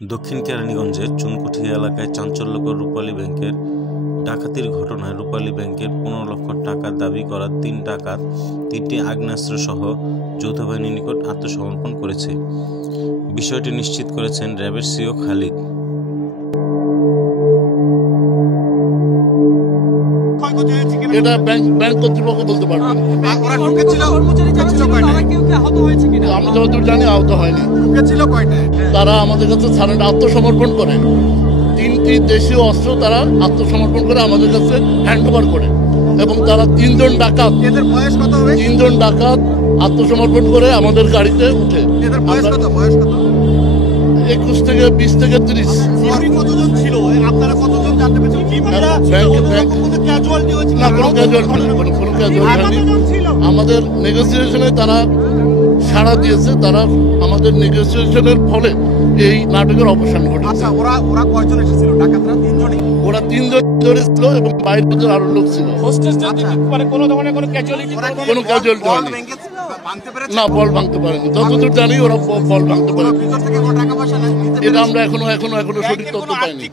দক্ষিণ কেরানীগঞ্জের চুনকুঠি এলাকায় চাঞ্চল্যকর রূপালী ব্যাংকের ডাকাতির ঘটনায় রূপালী ব্যাংকের ১৫ লক্ষ টাকা দাবি করা ৩ ডাকাত ৩টি আগ্নেয়াস্ত্রসহ যৌথ বাহিনীর নিকট আত্মসমর্পণ করেছে। বিষয়টি নিশ্চিত করেছেন র্যাবের সিও খালিদ। এটা ব্যাংক কর্তৃপক্ষ বলতে পারবে। আমি যতদূর জানি আহত হয়নি। তারা আমাদের কাছে আত্মসমর্পণ করে, 3টি দেশীয় অস্ত্র তারা আত্মসমর্পণ করে আমাদের কাছে হ্যান্ড ওভার করে, এবং তারা 3জন ডাকাত আত্মসমর্পণ করে আমাদের গাড়িতে উঠে। 21 থেকে 20 থেকে 30। আমাদের নেগোসিয়েশনে তারা সাড়া দিয়েছে, তারা আমাদের নেগোসিয়েশনের ফলে এই নাটকের অবসান ঘটেছে। ওরা 3জন ছিল এবং বাইরে আরো লোক ছিল। কোনো ক্যাজুয়ালিটি হয়নি, না বল ভাঙতে পারেনি। যতদূর জানি ওরা বল ভাঙতে পারেনি। এটা আমরা এখনো সঠিক তথ্য পাইনি।